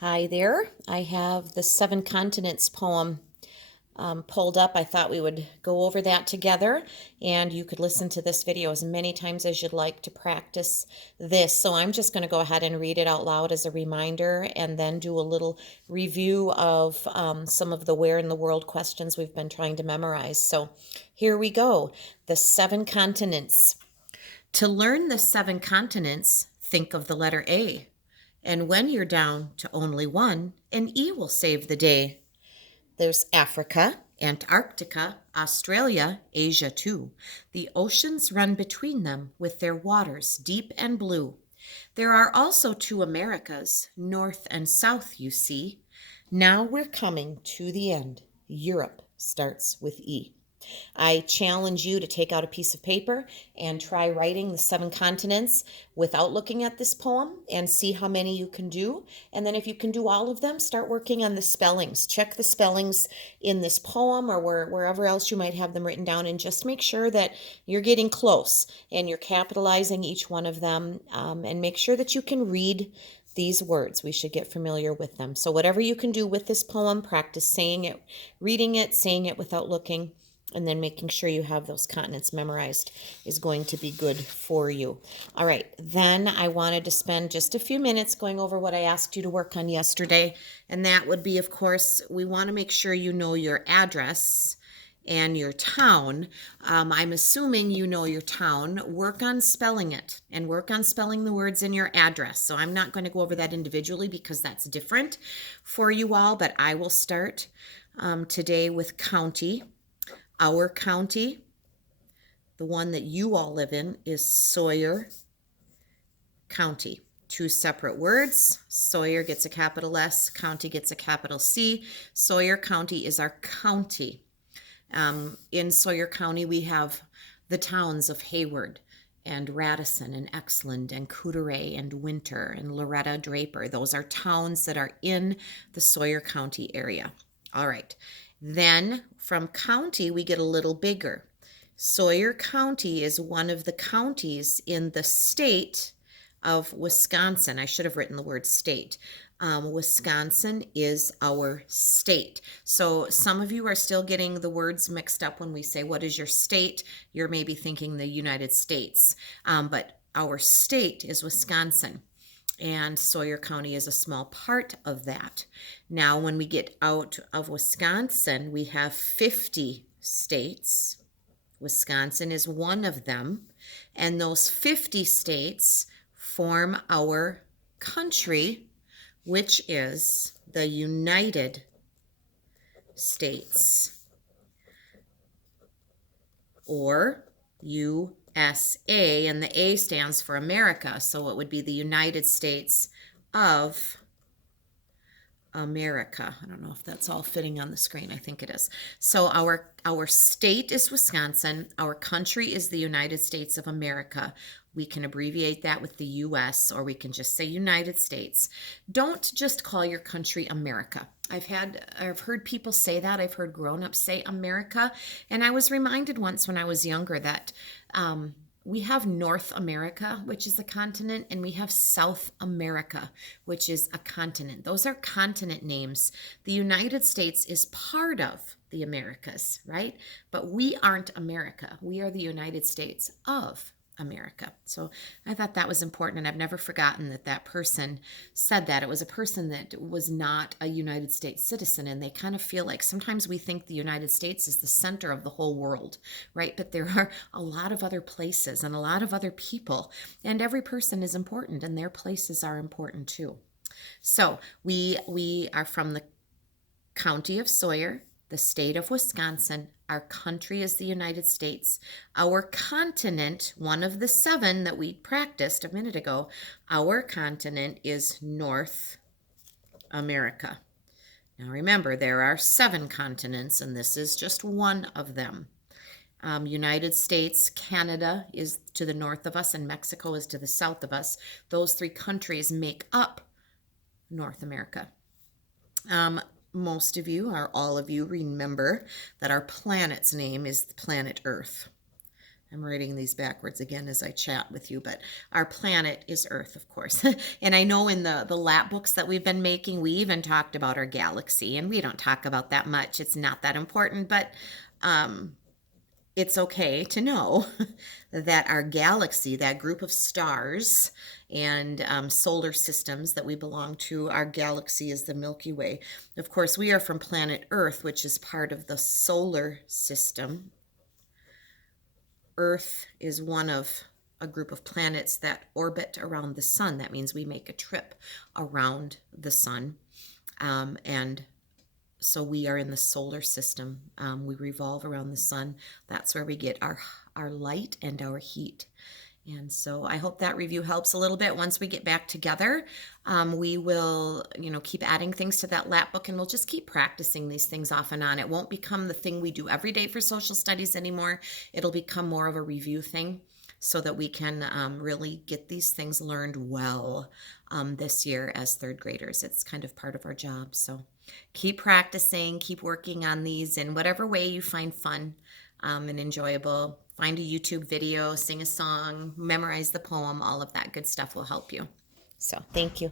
Hi there. I have the Seven Continents poem pulled up. I thought we would go over that together, and you could listen to this video as many times as you'd like to practice this. So I'm just going to go ahead and read it out loud as a reminder and then do a little review of some of the where in the world questions we've been trying to memorize. So here we go. The Seven Continents. To learn the seven continents, think of the letter A. And when you're down to only one, an E will save the day. There's Africa, Antarctica, Australia, Asia too. The oceans run between them with their waters deep and blue. There are also two Americas, North and South, you see. Now we're coming to the end. Europe starts with E. I challenge you to take out a piece of paper and try writing the seven continents without looking at this poem and see how many you can do. And then if you can do all of them, start working on the spellings. Check the spellings in this poem or wherever else you might have them written down, and just make sure that you're getting close and you're capitalizing each one of them, and make sure that you can read these words. We should get familiar with them. So whatever you can do with this poem, practice saying it, reading it, saying it without looking, and then making sure you have those continents memorized is going to be good for you. All right, then I wanted to spend just a few minutes going over what I asked you to work on yesterday, and that would be, of course, we want to make sure you know your address and your town. I'm assuming you know your town. Work on spelling it and work on spelling the words in your address. So I'm not going to go over that individually because that's different for you all, but I will start today with county. Our county, the one that you all live in, is Sawyer County. Two separate words. Sawyer gets a capital S, county gets a capital C. Sawyer County is our county. In Sawyer County, we have the towns of Hayward and Radisson and Exland and Coudray and Winter and Loretta Draper. Those are towns that are in the Sawyer County area. All right. Then from county, we get a little bigger. Sawyer County is one of the counties in the state of Wisconsin. I should have written the word state. Wisconsin is our state. So some of you are still getting the words mixed up when we say, what is your state? You're maybe thinking the United States. But our state is Wisconsin, and Sawyer County is a small part of that. Now, when we get out of Wisconsin, we have 50 states. Wisconsin is one of them, and those 50 states form our country, which is the United States, or USA, and the A stands for America, so it would be the United States of America. I don't know if that's all fitting on the screen. I think it is. So our state is Wisconsin. Our country is the United States of America. We can abbreviate that with the US, or we can just say United States. Don't just call your country America. I've heard people say that. I've heard grown-ups say America, and I was reminded once when I was younger that we have North America, which is a continent, and we have South America, which is a continent. Those are continent names. The United States is part of the Americas, right? But we aren't America. We are the United States of America. So I thought that was important, and I've never forgotten that person said that. It was a person that was not a United States citizen, and they kind of feel like sometimes we think the United States is the center of the whole world, right? But there are a lot of other places and a lot of other people, and every person is important, and their places are important too. So we are from the county of Sawyer, the state of Wisconsin. Our country is the United States. Our continent, one of the seven that we practiced a minute ago, our continent is North America. Now remember, there are seven continents, and this is just one of them. United States, Canada is to the north of us, and Mexico is to the south of us. Those three countries make up North America. Most of you, or all of you, remember that our planet's name is the planet Earth. I'm writing these backwards again as I chat with you, but our planet is Earth, of course. And I know in the lap books that we've been making, we even talked about our galaxy, and we don't talk about that much. It's not that important, but it's okay to know that our galaxy, that group of stars and solar systems that we belong to, our galaxy is the Milky Way. Of course, we are from planet Earth, which is part of the solar system. Earth is one of a group of planets that orbit around the sun. That means we make a trip around the sun. And so we are in the solar system. We revolve around the sun. That's where we get our light and our heat. And so I hope that review helps a little bit. Once we get back together, we will, keep adding things to that lap book, and we'll just keep practicing these things off and on. It won't become the thing we do every day for social studies anymore. It'll become more of a review thing so that we can really get these things learned well this year as third graders. It's kind of part of our job. So keep practicing, keep working on these in whatever way you find fun and enjoyable. Find a YouTube video, sing a song, memorize the poem, all of that good stuff will help you. So thank you.